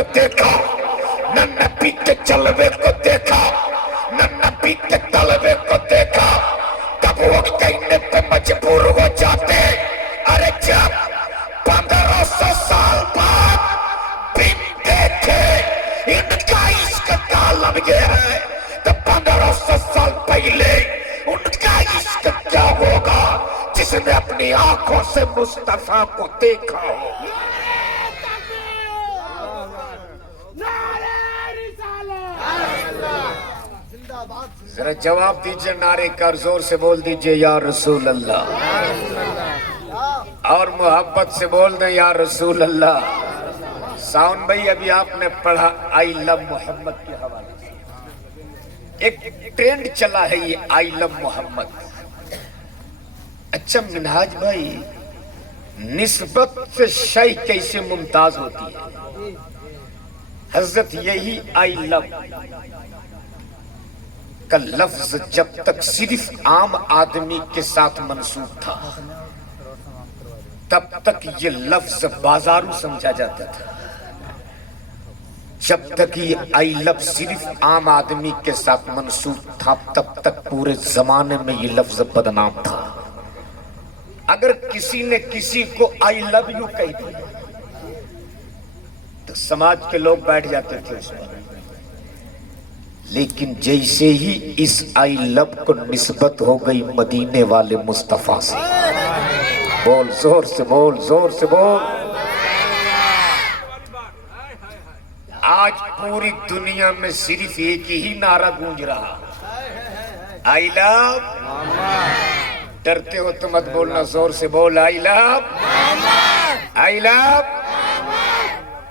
کو دیکھا، نہ نبی کے جلوے کو دیکھا، نہ نبی کے طلبے کو دیکھا، تب وہ کہنے پہ مجبور ہو جاتے، ارے جب 1500 سال بعد بن دیکھے ان کا عشق کا عالم یہ ہے، تو 1500 سال پہلے ان کا عشق کیا ہوگا جس نے اپنی آنکھوں سے مصطفیٰ کو دیکھا ہو۔ ذرا جواب دیجئے، نعرے کر زور سے بول دیجئے یا رسول اللہ، اور محبت سے بول دیں یا رسول اللہ۔ ساؤن بھائی ابھی آپ نے پڑھا آئی لو محمد کے حوالے سے، ایک ٹرینڈ چلا ہے یہ آئی لو محمد۔ اچھا منہاج بھائی، نسبت سے شے کیسے ممتاز ہوتی ہے؟ حضرت یہی آئی لو کا لفظ جب تک صرف عام آدمی کے ساتھ منسوب تھا تب تک یہ لفظ بازارو سمجھا جاتا تھا، جب تک یہ آئی لو صرف عام آدمی کے ساتھ منسوب تھا تب تک پورے زمانے میں یہ لفظ بدنام تھا۔ اگر کسی نے کسی کو آئی لو یو کہہ دیا تو سماج کے لوگ بیٹھ جاتے تھے اس پر، لیکن جیسے ہی اس آئی لو کو نسبت ہو گئی مدینے والے مصطفیٰ سے، بول زور سے بول، زور سے بول، آج پوری دنیا میں صرف ایک ہی نعرہ گونج رہا، آئی لو۔ ڈرتے ہو تو مت بولنا، زور سے بول، آئی لو، آئی لو۔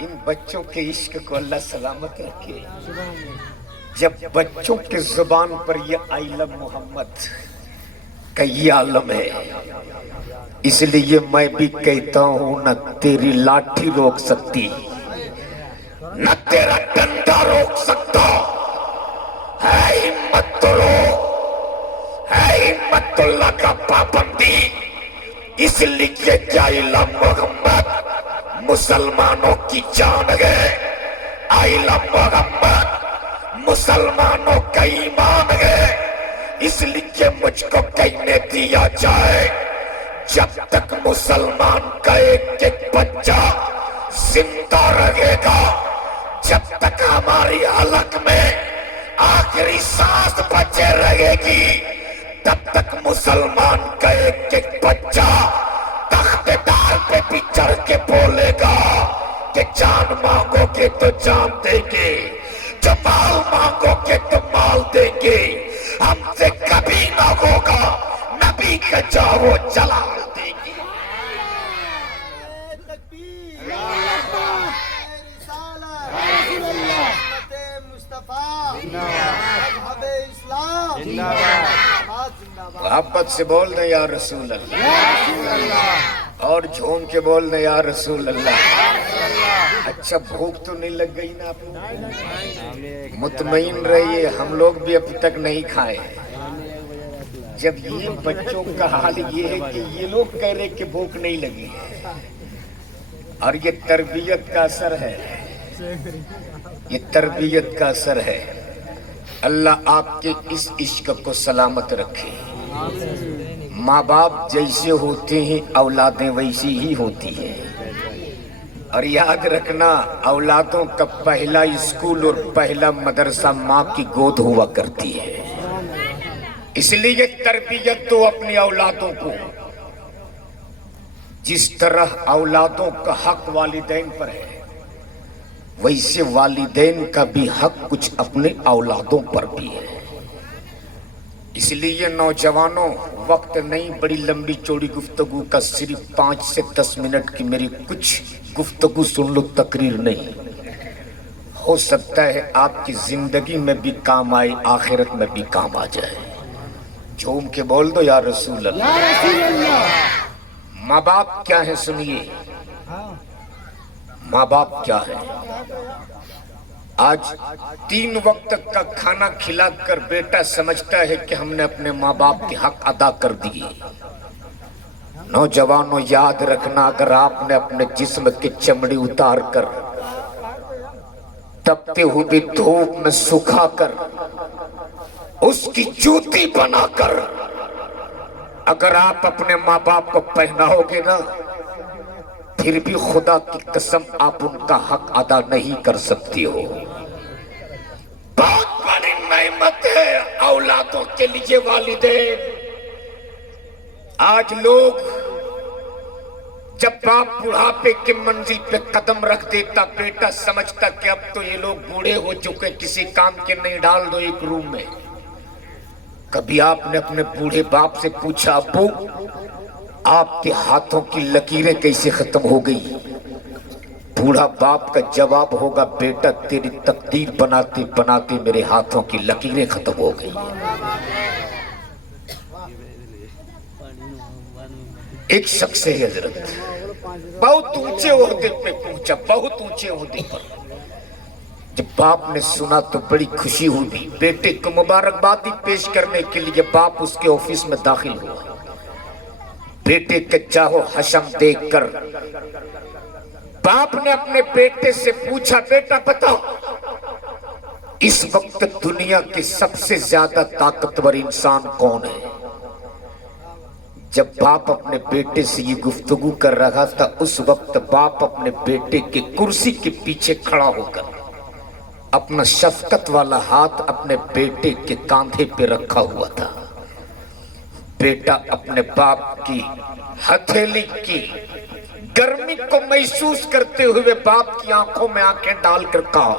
ان بچوں کے عشق کو اللہ سلامت رکھے۔ جب بچوں کے زبان پر یہ آئی لو محمد کا یہ عالم ہے، اس لیے میں بھی کہتا ہوں نہ تیری لاٹھی روک سکتی، نہ تیرا ڈنڈا روک سکتا، ہے ہمت تو روک، ہے ہمت اللہ کا پابندی، اس لیے کہ آئی لو محمد مسلمانوں کی جان ہے، آئی لو محمد مسلمانوں کا ایمان ہے، اس لیے مجھ کو کہنے دیا جائے جب تک مسلمان کا ایک ایک بچہ زندہ رہے گا، جب تک ہماری حلق میں آخری سانس بچے رہے گی، تب تک مسلمان کا ایک ایک بچہ تخت دار پہ بھی چڑھ کے بولے گا کہ جان مانگو گے تو جان دیں گے، جو مال مانگو گے تو مال دیں گے، ہم سے کبھی نہ ہوگا نبی کا جاؤ جلال دیں گے۔ محبت سے بول دیں یا رسول اللہ، اور جھوم کے بول دیں یا رسول اللہ۔ اچھا بھوک تو نہیں لگ گئی نا آپ کو؟ مطمئن رہیے، ہم لوگ بھی اب تک نہیں کھائے۔ جب یہ بچوں کا حال یہ ہے کہ یہ لوگ کہہ رہے کہ بھوک نہیں لگی ہے، اور یہ تربیت کا اثر ہے، یہ تربیت کا اثر ہے۔ اللہ آپ کے اس عشق کو سلامت رکھے۔ ماں باپ جیسے ہوتے ہیں اولادیں ویسی ہی ہوتی ہیں، اور یاد رکھنا اولادوں کا پہلا اسکول اور پہلا مدرسہ ماں کی گود ہوا کرتی ہے، اس لیے تربیت دو اپنی اولادوں کو، جس طرح اولادوں کا حق والدین پر ہے ویسے والدین کا بھی حق کچھ اپنے اولادوں پر بھی ہے۔ اس لیے نوجوانوں، وقت نہیں، بڑی لمبی چوڑی گفتگو کا، صرف 5 سے 10 منٹ کی میری کچھ گفتگو سن لو، تقریر نہیں، ہو سکتا ہے آپ کی زندگی میں بھی کام آئے، آخرت میں بھی کام آ جائے۔ جھوم کے بول دو یا رسول اللہ۔ ماں باپ کیا ہے سنیے، ماں باپ کیا ہے؟ آج 3 وقت کا کھانا کھلا کر بیٹا سمجھتا ہے کہ ہم نے اپنے ماں باپ کے حق ادا کر دیے۔ نوجوانوں یاد رکھنا، اگر آپ نے اپنے جسم کی چمڑی اتار کر تپتے ہوئے دھوپ میں سکھا کر اس کی جوتی بنا کر اگر آپ اپنے ماں باپ کو پہناؤ گے نا، پھر بھی خدا کی قسم آپ ان کا حق ادا نہیں کر سکتی ہو۔ بہت بڑی نعمت ہے اولادوں کے لیے والدین۔ آج لوگ جب باپ بڑھاپے کے منزل پہ قدم رکھ دیتا، بیٹا سمجھتا کہ اب تو یہ لوگ بوڑھے ہو چکے، کسی کام کے نہیں، ڈال دو ایک روم میں۔ کبھی آپ نے اپنے بوڑھے باپ سے پوچھا، ابو آپ کے ہاتھوں کی لکیریں کیسے ختم ہو گئی؟ بوڑھا باپ کا جواب ہوگا، بیٹا تیری تقدیر بناتے بناتے میرے ہاتھوں کی لکیریں ختم ہو گئی۔ ایک شخص ہے حضرت، بہت اونچے عہدے پہ پہنچا، بہت اونچے عہدے پر۔ جب باپ نے سنا تو بڑی خوشی ہوئی، بیٹے کو مبارکبادی پیش کرنے کے لیے باپ اس کے آفس میں داخل ہوا۔ بیٹے کے چاہو حشم دیکھ کر باپ نے اپنے بیٹے سے پوچھا، بیٹا بتاؤ اس وقت دنیا کے سب سے زیادہ طاقتور انسان کون ہے؟ جب باپ اپنے بیٹے سے یہ گفتگو کر رہا تھا، اس وقت باپ اپنے بیٹے کے کرسی کے پیچھے کھڑا ہو کر اپنا شفقت والا ہاتھ اپنے بیٹے کے کاندھے پہ رکھا ہوا تھا۔ بیٹا اپنے باپ کی ہتھیلی کی گرمی کو محسوس کرتے ہوئے باپ کی آنکھوں میں آنکھیں ڈال کر کہا،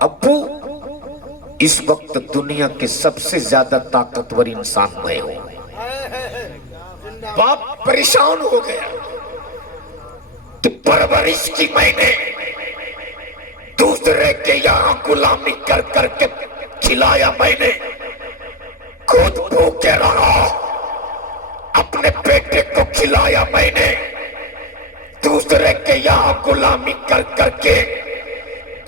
ابو اس وقت دنیا کے سب سے زیادہ طاقتور انسان میں ہوں۔ باپ پریشان ہو گیا کہ پرورش کی میں نے دوسرے کے یہاں غلامی کر کر کے کھلایا، میں نے خود بھوکے رہا، اپنے بیٹے کو کھلایا، میں نے دوسرے کے یہاں غلامی کر کر کے،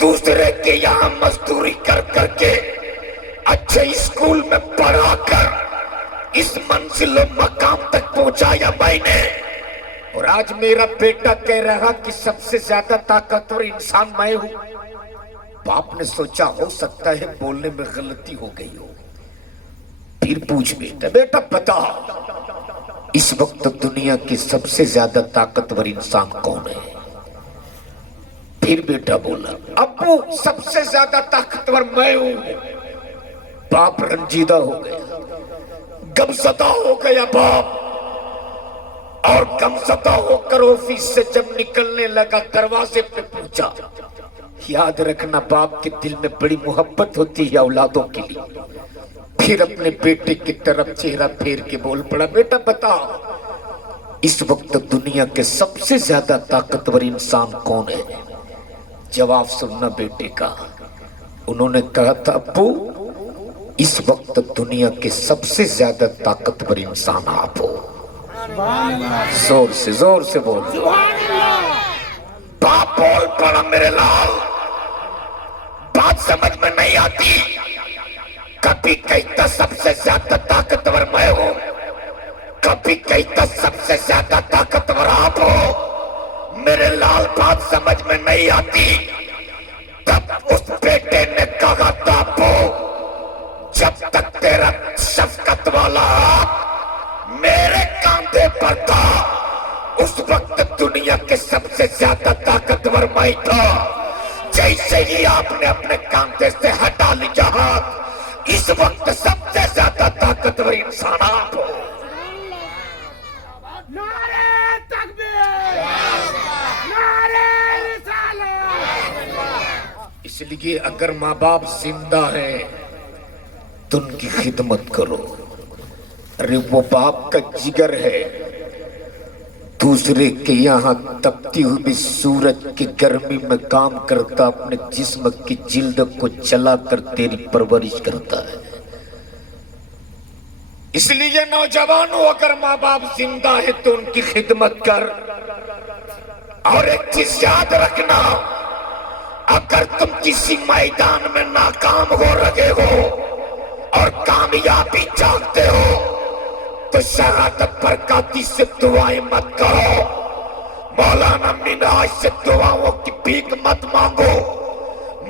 دوسرے کے یہاں مزدوری کر کر کے اچھے اسکول میں پڑھا کر اس منزل و مقام تک پہنچایا میں نے، اور آج میرا بیٹا کہہ رہا کہ سب سے زیادہ طاقتور انسان میں ہوں۔ باپ نے سوچا ہو سکتا ہے بولنے میں غلطی ہو گئی ہو، پھر پوچھ بیٹا بتا اس وقت دنیا کی سب سے زیادہ طاقتور انسان کون ہے؟ پھر بیٹا بولا، ابو سب سے زیادہ طاقتور میں ہوں۔ باپ رنجیدہ ہو گیا، غمزدہ ہو گیا باپ، اور غمزدہ ہو کر آفس سے جب نکلنے لگا دروازے پہ پہنچا۔ یاد رکھنا باپ کے دل میں بڑی محبت ہوتی ہے اولادوں کے لیے۔ پھر اپنے بیٹے کی طرف چہرہ پھیر کے بول پڑا، بیٹا بتا اس وقت دنیا کے سب سے زیادہ طاقتور انسان کون ہے؟ جواب سننا بیٹے کا، انہوں نے کہا تھا، ابو اس وقت دنیا کے سب سے زیادہ طاقتور انسان آپ ہو۔ زور سے بول۔ باپ بول پڑا، میرے لال بات سمجھ میں نہیں آتی، کبھی کہتا سب سے زیادہ طاقتور میں ہوں، کبھی کہتا سب سے زیادہ طاقتور آپ ہو، میرے لال بات سمجھ میں نہیں آتی۔ تب اس بیٹے نے کہا تھا، ابو جب تک تیرا شفقت والا ہاتھ میرے کاندھے پر تھا اس وقت دنیا کے سب سے زیادہ طاقتور میں تھا، جیسے ہی آپ نے اپنے کاندھے سے ہٹا لیا ہاتھ، اس وقت سب سے زیادہ طاقتور انسان آپ ہو۔ نعرہ تکبیر، نعرہ رسالت۔ اس لیے اگر ماں باپ زندہ ہیں تو ان کی خدمت کرو۔ ارے وہ باپ کا جگر ہے، دوسرے کے یہاں تپتی ہوئی سورج کی گرمی میں کام کرتا، اپنے جسم کی جلد کو چلا کر تیری پرورش کرتا ہے۔ اس لیے نوجوانوں اگر ماں باپ زندہ ہے تو ان کی خدمت کر۔ اور ایک چیز یاد رکھنا، اگر تم کسی میدان میں ناکام ہو رہے ہو اور کامیابی چاہتے ہو تو شہادت برکاتی سے دعائیں مت کرو، مولانا منہاج سے دعاؤں کی بھیک مت مانگو،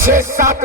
6-7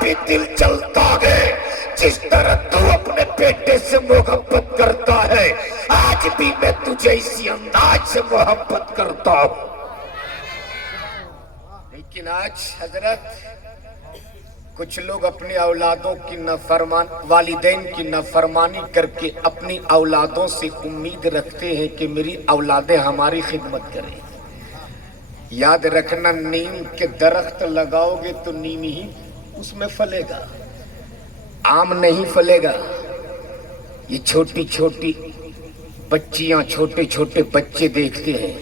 بھی دل چلتا ہے جس طرح تو اپنے بیٹے سے محبت کرتا ہے، آج بھی میں تجھے اسی انداز سے محبت کرتا ہوں۔ لیکن آج حضرت کچھ لوگ اپنی اولادوں کی والدین کی نافرمانی کر کے اپنی اولادوں سے امید رکھتے ہیں کہ میری اولادیں ہماری خدمت کریں۔ یاد رکھنا، نیم کے درخت لگاؤ گے تو نیم ہی اس میں پھلے گا، آم نہیں پھلے گا۔ یہ چھوٹی چھوٹی بچیاں، چھوٹے چھوٹے بچے دیکھتے ہیں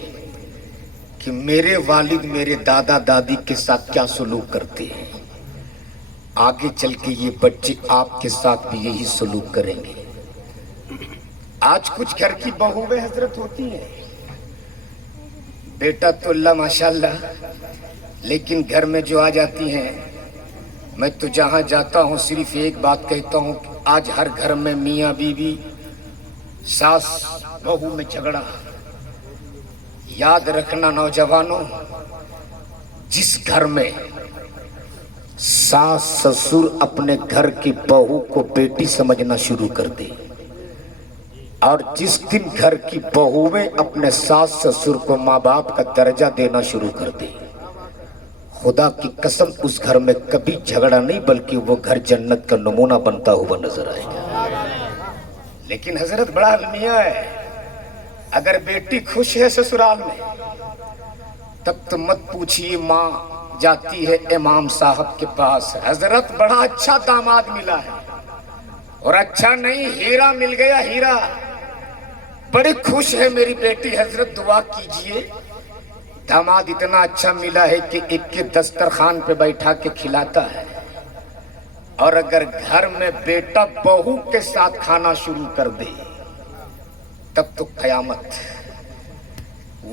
کہ میرے والد میرے دادا دادی کے ساتھ کیا سلوک کرتے ہیں، آگے چل کے یہ بچے آپ کے ساتھ بھی یہی سلوک کریں گے۔ آج کچھ گھر کی بہویں حضرت ہوتی ہیں، بیٹا تو اللہ ماشاءاللہ، لیکن گھر میں جو آ جاتی ہیں، میں تو جہاں جاتا ہوں صرف ایک بات کہتا ہوں کہ آج ہر گھر میں میاں بیوی ساس بہو میں جھگڑا۔ یاد رکھنا نوجوانوں، جس گھر میں ساس سسر اپنے گھر کی بہو کو بیٹی سمجھنا شروع کر دے، اور جس دن گھر کی بہویں اپنے ساس سسر کو ماں باپ کا درجہ دینا شروع کر دے، خدا کی قسم اس گھر میں کبھی جھگڑا نہیں بلکہ وہ گھر جنت کا نمونہ بنتا ہوا نظر آئے گا۔ لیکن حضرت بڑا المیہ ہے، اگر بیٹی خوش ہے سسرال میں تب تو مت پوچھئے، ماں جاتی ہے امام صاحب کے پاس، حضرت بڑا اچھا داماد ملا ہے، اور اچھا نہیں ہیرا مل گیا، ہیرا، بڑی خوش ہے میری بیٹی، حضرت دعا کیجئے، داماد اتنا اچھا ملا ہے کہ ایک کے دسترخوان پہ بیٹھا کے کھلاتا ہے۔ اور اگر گھر میں بیٹا بہو کے ساتھ کھانا شروع کر دے تب تو قیامت۔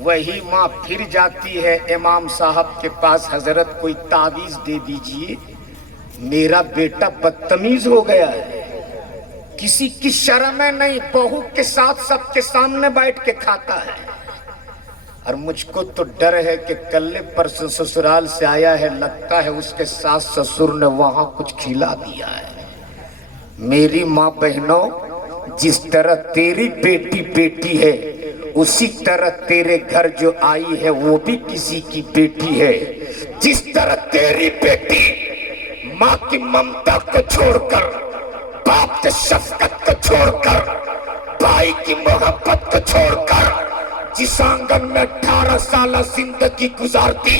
وہی ماں پھر جاتی ہے امام صاحب کے پاس، حضرت کوئی تعویذ دے دیجئے، میرا بیٹا بدتمیز ہو گیا ہے، کسی کی شرم ہے نہیں، بہو کے ساتھ سب کے سامنے بیٹھ کے کھاتا ہے، اور مجھ کو تو ڈر ہے کہ کل پرسوں سسرال سے آیا ہے، لگتا ہے اس کے ساس سسر نے وہاں کچھ کھلا دیا ہے۔ میری ماں بہنوں، جس طرح تیری بیٹی بیٹی ہے اسی طرح تیرے گھر جو آئی ہے وہ بھی کسی کی بیٹی ہے۔ جس طرح تیری بیٹی ماں کی ممتا کو چھوڑ کر، باپ کی شفقت کو چھوڑ کر، بھائی کی محبت کو چھوڑ کر جس آنگن میں 18 سالہ زندگی گزارتی،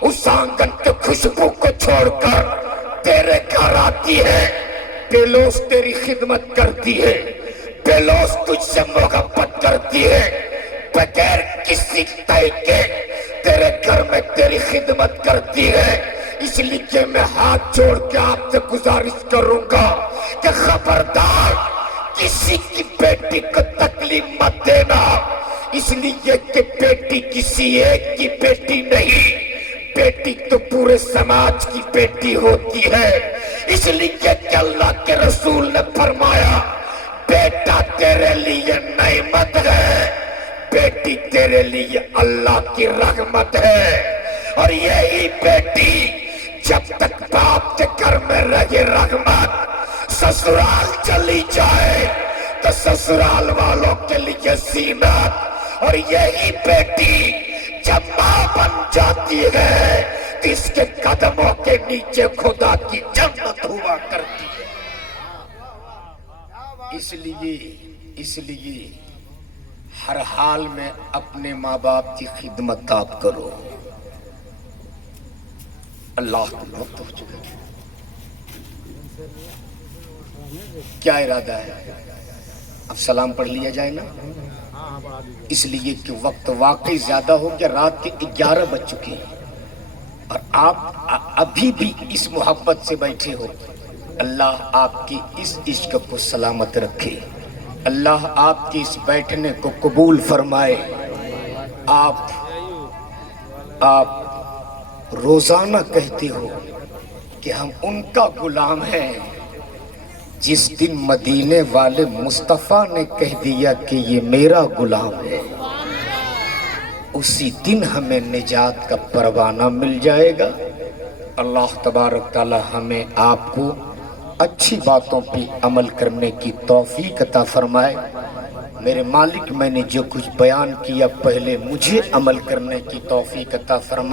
اس آنگن کے خوشبو کو چھوڑ کر تیرے گھر آتی ہے، بے لوث تیری خدمت کرتی ہے، بے لوث تجھ سے محبت کرتی ہے، بغیر کسی طے کے تیرے گھر میں تیری خدمت کرتی ہے۔ اس لیے میں ہاتھ جوڑ کے آپ سے گزارش کروں گا کہ خبردار کسی کی بیٹی کو تکلیف مت دینا، اس لیے کہ بیٹی کسی ایک کی بیٹی نہیں، بیٹی تو پورے سماج کی بیٹی ہوتی ہے۔ اس لیے کہ اللہ کے رسول نے فرمایا، بیٹا تیرے لیے نعمت ہے، بیٹی تیرے لیے اللہ کی رحمت ہے، اور یہی بیٹی جب تک باپ کے گھر میں رہے رحمت، سسرال چلی جائے تو سسرال والوں کے لیے زینت، اور یہی بیٹی جب ماں بن جاتی ہے تو اس کے قدموں کے نیچے خدا کی جنت ہوا کرتی ہے۔ اس لیے ہر حال میں اپنے ماں باپ کی خدمت آپ کرو۔ اللہ کا وقت ہو چکا ہے، کیا ارادہ ہے؟ اب سلام پڑھ لیا جائے نا، اس لیے کہ وقت واقعی زیادہ ہو گیا، رات کے 11 بج چکے ہیں، اور آپ ابھی بھی اس محبت سے بیٹھے ہو۔ اللہ آپ کی اس عشق کو سلامت رکھے، اللہ آپ کی اس بیٹھنے کو قبول فرمائے۔ آپ روزانہ کہتے ہو کہ ہم ان کا غلام ہیں، جس دن مدینے والے مصطفیٰ نے کہہ دیا کہ یہ میرا غلام ہے، اسی دن ہمیں نجات کا پروانہ مل جائے گا، اللہ تبارک تعالی ہمیں آپ کو اچھی باتوں پہ عمل کرنے کی توفیق عطا فرمائے۔ میرے مالک، میں نے جو کچھ بیان کیا پہلے مجھے عمل کرنے کی توفیق عطا فرمائے۔